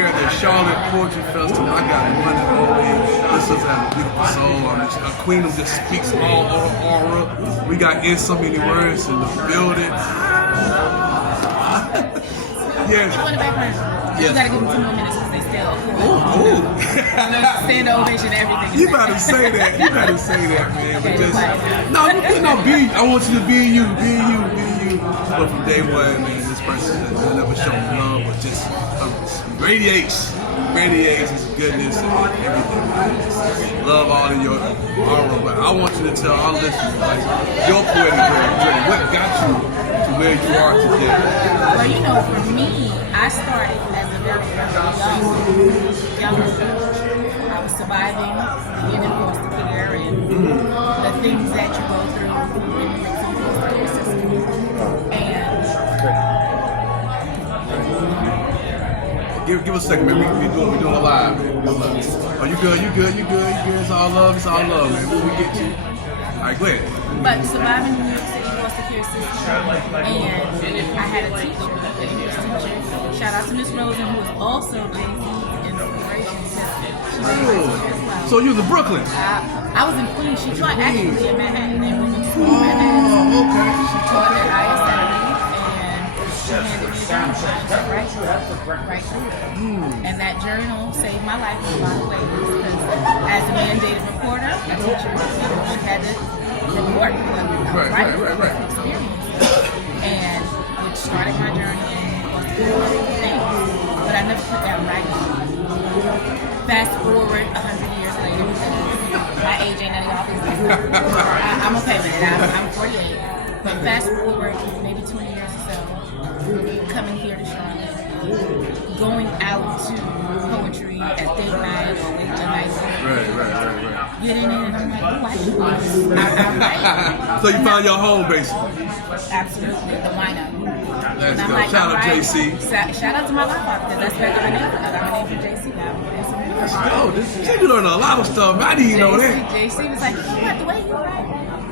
here at the Charlotte Poetry Festival. I got money always. This is a beautiful soul. A queen who just speaks all over aura. We got in so many words in the building. Yes. You gotta give them 2 more minutes because they still. Stand ovation and everything. You better say that. You better say that, man. But just be. I want you to be you. Be you. But from day one, man, this person has never shown love, but just radiates his goodness and everything. Love all in your aura. But I want you to tell our listeners, like, your poetic journey. What got you to where you are today? Well, for me, I started as a very, very young girl. I was surviving, being in foster care, and the things that you go through in the foster care system. And give us a second, man. We're doing it live, man. Oh, you good? It's all love, man. When we get you. All right, go ahead. But surviving in New York City foster care system, and I had a teacher, an English teacher. Shout out to Miss Rosen, who was also Jay-Z's inspiration. So you was in Brooklyn? I was in Queens. She taught actually in Manhattan, in women's school in Manhattan. Okay. She taught at ISL, and she handed me a journal right through it. And that journal saved my life in a lot of ways because as a mandated reporter, a teacher, she had to report right experience. And which started my journey in things. But I never put that right. Fast forward 100 years later, my age ain't none of y'all business. I'm okay with it. I'm 48. But fast forward maybe 20 years or so, coming here to Charlotte, going out to poetry at date night or late night. Right. Getting in and I'm like, why do this? So you found your home, basically. Absolutely, the lineup. Let's go. Shout out JC. Shout out to my grandfather because that's where I got my name from. I got my name from JC now. You learned a lot of stuff. I didn't even know that. JC was like, the way you write,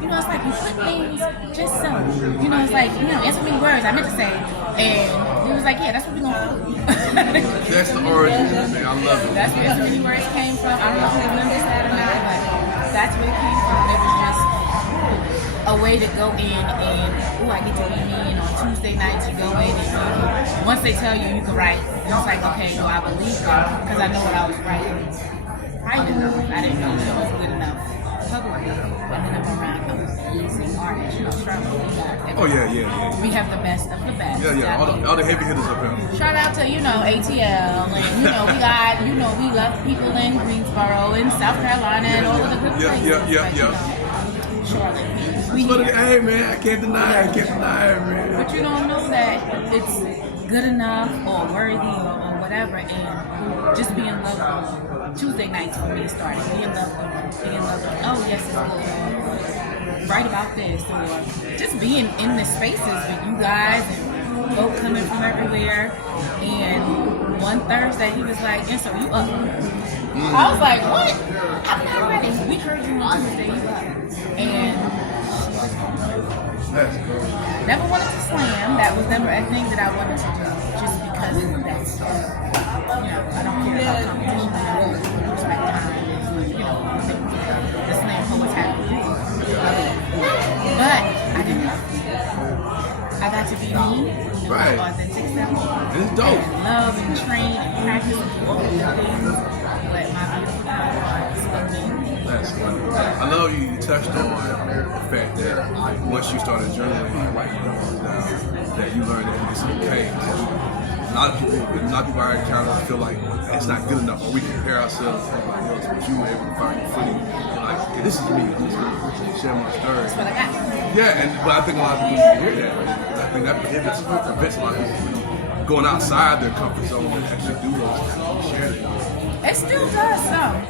it's like you put things just so. It's like, it's so many words I meant to say. And he was like, yeah, that's what we're going to do. That's the origin, man. I love it. That's where so many words came from. I don't know who remembers that or not, but that's where it came from. It was just a way to go in and, I get to be me. And on Tuesday nights, you go in and once they tell you can write, it's like, okay, well, I believe them because I know what I was writing. I didn't know it was good enough. Publicly, and then I'm around amazing artists. Charlotte, we got everything. Oh yeah. We have the best of the best. Yeah. All the heavy hitters up here. Shout out to ATL, and we got we love people in Greensboro, in South Carolina, and all of the good places. Yeah. Charlotte, hey man, I can't deny it, man. But you don't know that it's good enough or worthy or whatever, and just be in love with Tuesday nights for me started. Be in love with, oh yes, it's good. Write about this, or just being in the spaces with you guys and folk coming from everywhere. And one Thursday he was like, and so you up? I was like, what? I'm not ready. We heard you on Tuesday, you up. And never wanted to slam. That was never a thing that I wanted to do, just because that's, I don't care about competition. I respect time. The slam poets have to do. But I didn't know. I got to be me, right. Authentic self. It's dope. And love and train and practice and do all of the things. But my beautiful counterparts of me. That's funny. I love you touched on the fact that once you started journaling and writing down, that you learned that it's okay. A lot of people are kind of feel like it's not good enough, or we compare ourselves to everybody else, but you were able to find your footing. You're like, okay, this is me. Share my story. That's what I got. Yeah, but I think a lot of people need to hear that. I think that prevents a lot of people from going outside their comfort zone and actually do those things and share them. It still does some.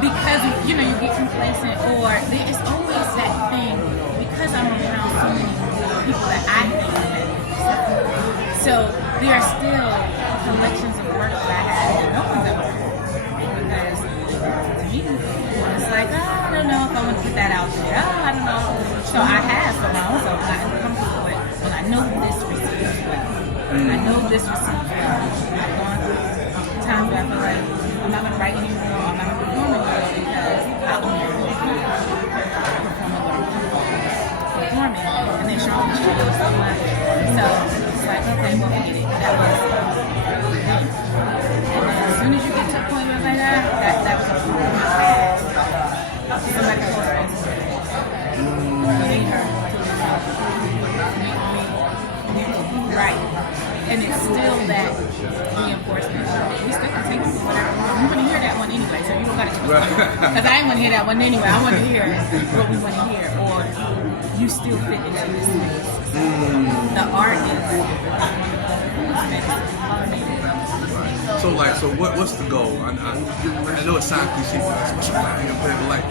Because, you get complacent, or there's always that thing, because I'm around so many people that I think are so there are still collections of work that I have that no one's ever heard. Because to me, it's like, I don't know if I want to put that out there. I don't know. So I have for my own self, gotten comfortable with, well, I know this receives well. I know this receives well. I've gone through times where I feel like I'm not going to write anymore, I'm not going to perform anymore because I only performing. And then Charlotte's changed so much. So it's like, okay, well, forget it. That was and as soon as you get to a point where like that was a point in my past. Somebody called her and said, you need her to right. And it's still that reinforcement. We still can take it for whatever. You want to hear that one anyway, so you don't got to keep it. Because I didn't want to hear that one anyway. I want to hear what we want to hear. Or you still fit into this space. The art is So what's the goal? I know it sounds cliche, but like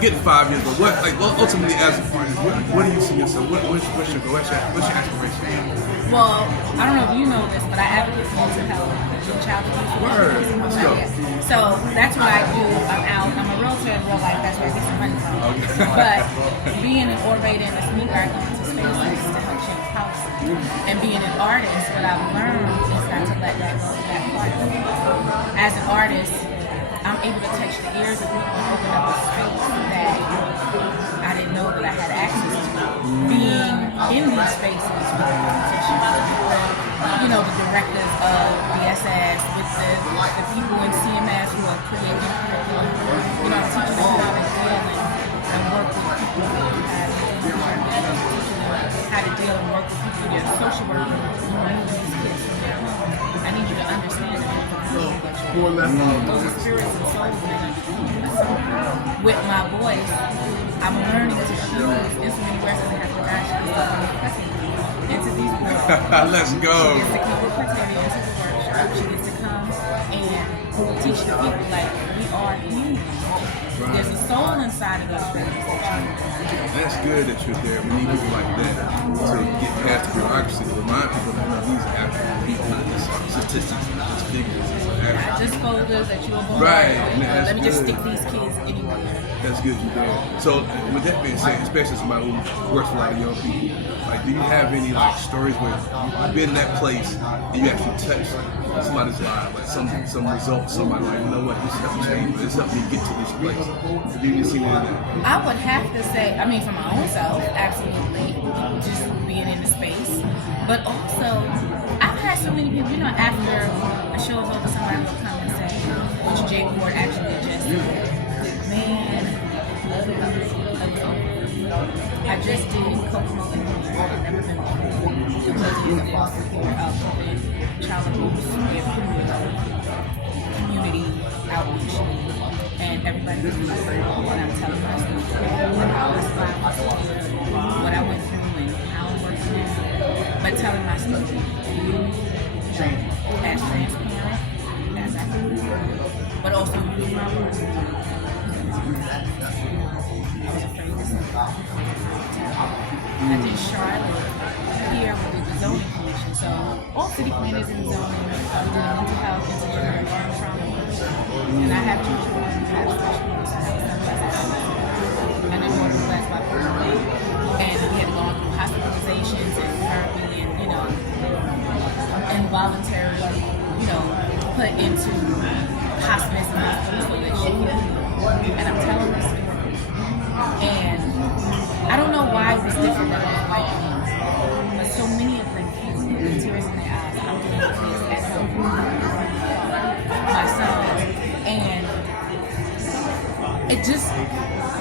getting 5 years, but ultimately as an artist, what do you see yourself? What's your goal? What's your aspiration? Well, I don't know if you know this, but I advocate for mental health and child abuse. Word. Let's go. So that's what I do. I'm a realtor in real life. That's where I get some money from. But being an orator and a speaker, I go into spaces to help change policy. And being an artist, what I've learned is not to let that go. That part. As an artist, I'm able to touch the ears of people and open up a space that I didn't know that I had access to. Being in these spaces with the musicians, the directors of DSS, with the people in CMS who are creating curriculum, teaching them how to deal and work with people who have how to deal and work with people. You're a social worker, you remove these kids from their home. I need you to understand that those spirits and souls with my voice, I'm learning to use NSOMANYWORDS and have to actually into these words. Let's go. She gets to come with Cortelia into the workshop. She gets to come and teach the people like we are human. Right. There's a soul inside of us that is That's good that you're there. We need people like that to get past the bureaucracy, to remind people that these are actual people, not just statistics, just figures. Not just folders that you will right. Let me just stick these kids anywhere. That's good you're there. So with that being said, especially somebody who works with a lot of young people, like do you have any stories where you've been in that place and you actually touched somebody's life, like some results, somebody like, you know what, this helped change, this helped me get to this place. Have you seen any of that? I would have to say, for my own self, absolutely, just being in the space. But also, I've had so many people, after a show is over, somebody will come and say, which Jay Ward actually just man, I just did Kokomo in I've never been before. It was in the foster care of child abuse, community outreach, and everybody was when I'm telling my story, what I went through and how I'm working now, but telling my story as transparent as I can, but also using my words. I was afraid to say I did Charlotte here with the zoning commission. So all city planners in zoning, we did mental health, institutional and trauma. And I have two children who have special needs. I have a son who has and a daughter who has bipolar. And we had gone through hospitalizations and her being, involuntarily, put into hospice and hospital so that she can. And I'm telling this story. And I don't know why it was different than other white people, but so many of them with tears in their eyes. I'm doing this at home, my son, and it just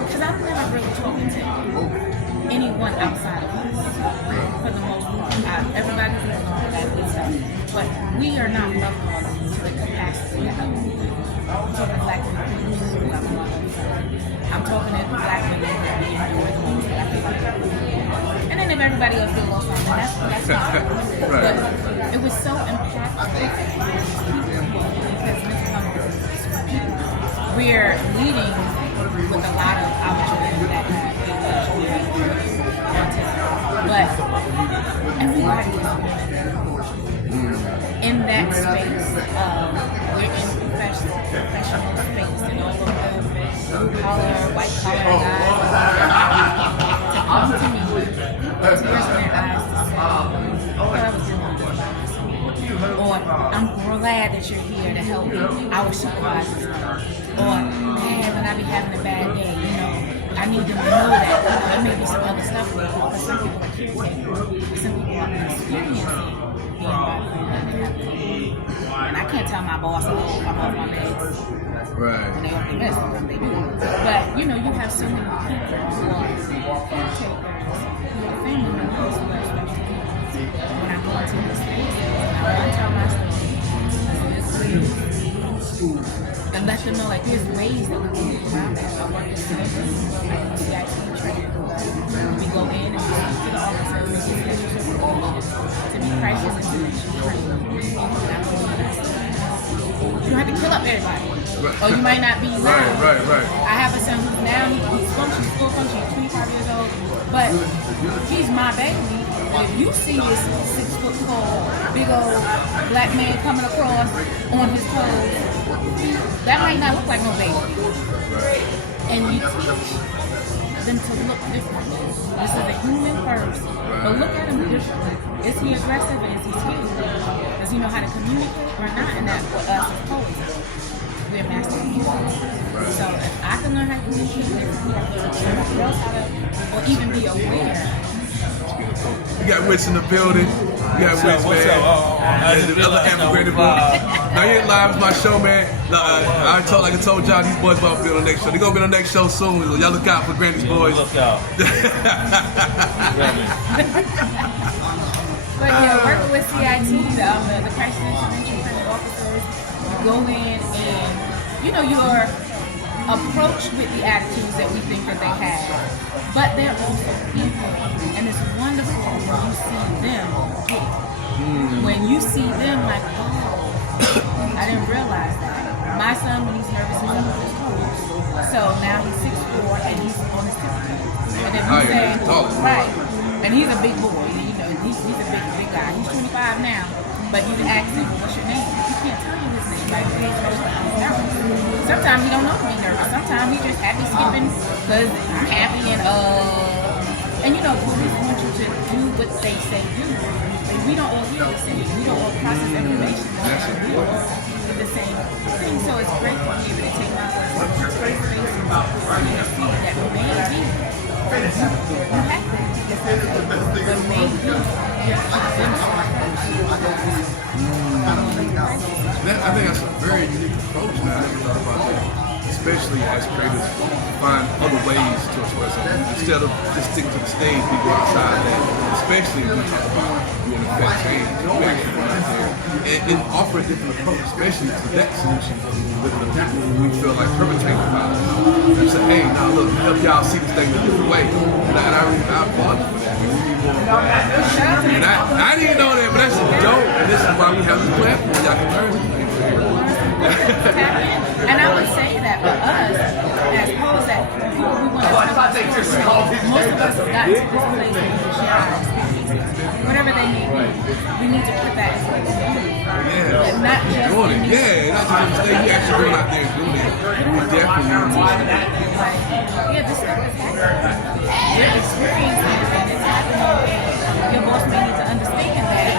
because I'm never really talking to anyone outside of us for the most part. Everybody's living on that good stuff, but we are not loving to the capacity of other people. I'm talking black people. I'm talking to black women who are being doing the ones that I feel like. And then if everybody else feels lost on that's fine. Right. But it was so impactful because we're leading with a lot of our children that have autism. But everybody is in that space. We're in professional space and all of the collar, white collar guys to come to me, tears in their eyes to say, I was doing this, or I'm glad that you're here to help our supervisors. Or, man, when I be having a bad day, you know, I need them to know that, you know, there may be some other stuff going on, because some people are caretakers, some people are experiencing being bipolar. And I can't tell my boss, oh, I'm off my meds. Right. When they off the meds, sometimes they do. But, you know, you have so many people who are caretakers, who are family members who are especially when I go into these spaces, I want to tell my story. And let them know, like, there's ways that we can get around that. I work with CIT training. We go in and we speak to the officers to be crisis intervention trained. You don't have to kill up everybody. Right. Or you might not be loud. Right. I have a son who's now, he's functioning, full function, he's 25 years old, but he's my baby. If you see this 6 foot tall, big old black man coming across on his toes, that might not look like no baby. And you teach them to look different. This is a human first, but look at him differently. Is he aggressive and is he scared? Does he know how to communicate or not? And that for us is poetry. We're master communicators. So if I can learn how to communicate differently, I can learn somebody else how to, or even be aware. We got Rich in the building. We got Rich, man. And the other emigrated bro. Now here live is my show, man. I told y'all, these boys about to be on the next show. They're gonna be on the next show soon. Y'all look out for Granny's boys. Look out. But yeah, working with CIT, the crisis intervention training officers, you go in and you know your approach with the attitudes that we think that they have, but they're also people, and it's wonderful when you see them get it. When you see them like, oh, I didn't realize that. My son, when he's nervous, he's on his toes. So now he's 6'4" and he's on his tiptoes. And then he's saying, right, and he's a big boy. You know, he's a big guy. He's 25 now, but he's asking, what's your name? He can't tell you his name. Like, he's nervous. Sometimes he don't know to be nervous. Sometimes he just happy skipping because I'm happy and you know, police want you to do what they say do. And we don't all hear the same. We don't all process information. We don't all do the same thing. So it's great for me to take my voice to spaces and see that maybe you have to be different, but maybe you're I think that's a very unique approach, man. I never thought about that. Especially as creators, find other ways to express it. Instead of just sticking to the stage, we go outside that. Especially when we talk about you want to affect change, we actually go out there and offer a different approach, especially to that solution with the people who we feel like perpetrating violence. And say, hey, now look, help y'all see this thing in a different way. And I applaud you for that. We need more of that. And I didn't know that, but that's dope. And this is why we have this platform. Y'all can learn from people. And I would say that for us, as opposed that people we want to talk about, most of us have gotten to this place where we share our experiences, whatever they may be. We need to put that into the community. And not just doing it. Yeah, not just stay here actually going out there and doing it. We definitely need to. Like, yeah, this stuff is happening. You're experiencing it and it's happening. And your boss may need to understand that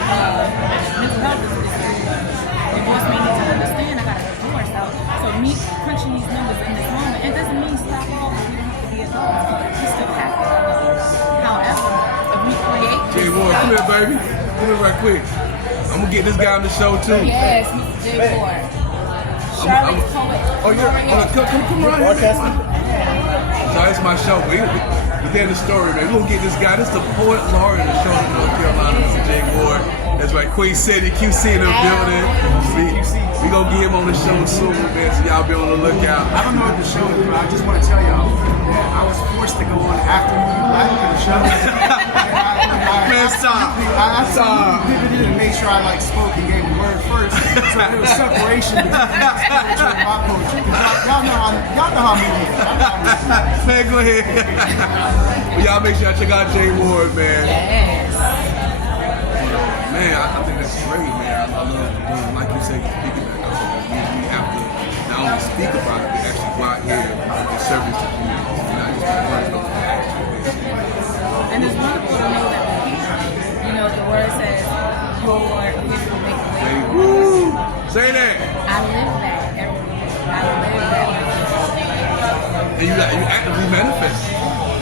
mental health is a disability. Your boss may need to understand I got a divorce out. So me punching these numbers in this moment, it doesn't mean stop all. We don't have to be adults. We still have to. However, if we create Jay Ward, come here, baby. Come here right quick. I'm gonna get this guy on the show too. Yes, Mr. Jay Ward. Charlotte's poet. Oh, you're come right here. So it's my show. We're in the story, man. We're gonna get this guy. This is the poet laureate of Charlotte, North Carolina, Mr. Jay Ward. That's right, Queen City, QC in the building. We gonna get him on the show soon, man, so y'all be on the lookout. I don't know what the show is, but I just want to tell y'all that I was forced to go on after you left the show. Man, stop. I pivoted and made sure I spoke and gave a word first, so there was separation between my poetry. Y'all know how me is. Man, go ahead. Well, y'all make sure y'all check out Jay Ward, man. Yes. Man, I think that's great, man. I love doing, like you said, speaking about it. We have to not only speak about it, but actually go out here and service the community. Not just the words, but the action. And it's wonderful to know that we're here. You know, the word says, your word will make a way. Woo! Say that. I live that every day. I live that And you actively manifest.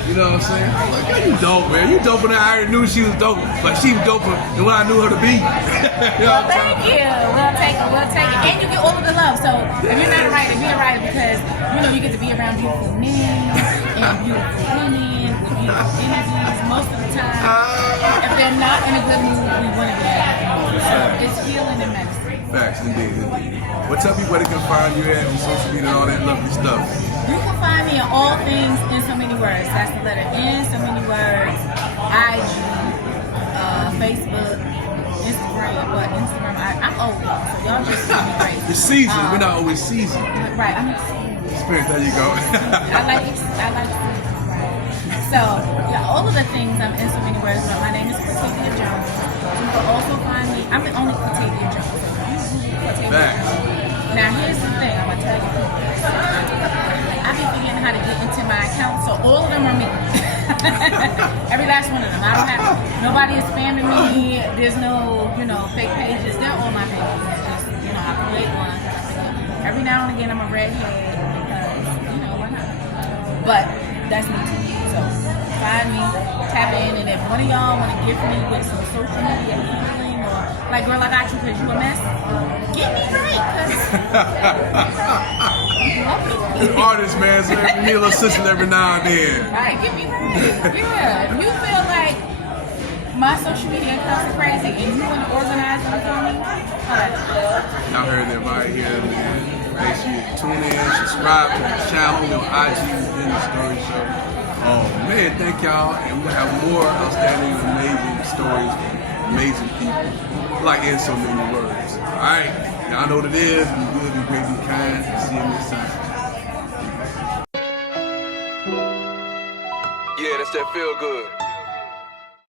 You know what I'm saying? Like, yeah, you dope, man. You dope, and I already knew she was dope. Like, she was doper than what I knew her to be. You know what I'm thank you. We'll take it. We'll take it. And you get all of the love. So if you're not a writer, be a writer because, you know, you get to be around beautiful men and beautiful women with beautiful energies most of the time. If they're not in a good mood, we want to be in a good mood. So it's healing and medicine. Facts, indeed, indeed. Well, tell people where they can find you at on social media and all that lovely stuff. You can find me in all things in so many words. That's the letter N, so many words. IG, Facebook, Instagram. I'm old, so y'all just see me crazy. It's seasoned. We're not always seasoned. Right, I'm experienced. Experience. There you go. I like seasoned, right. So, yeah, all of the things I'm in so many words, but my name is Cortavia Jones. You can also find me, I'm the only Cortavia Jones. So you Google Cortavia Jones. Now, here's the thing, I'm going to tell you. I be forgetting how to get into my account, so all of them are me. Every last one of them. I don't have, nobody is spamming me. There's no, you know, fake pages. They're all my pages. It's just, you know, I create one. Every now and again, I'm a redhead because, you know, why not? But that's me too. So find me, tap in, and if one of y'all want to gift me with some social media healing or like, girl, I got you because you a mess, get me right, because Artist, man, so we need a little assistance every now and then. right, get me right. Yeah, if you feel like my social media accounts are crazy and you want to organize them for me, Y'all heard that right here, man. Make sure you tune in, subscribe to the channel, on IG, in the story show. Oh man, thank y'all, and we're gonna have more outstanding, amazing stories, amazing people, like in so many words. All right, y'all know what it is. Be good, be great, be kind. See you next time. Yeah, that's that feel good.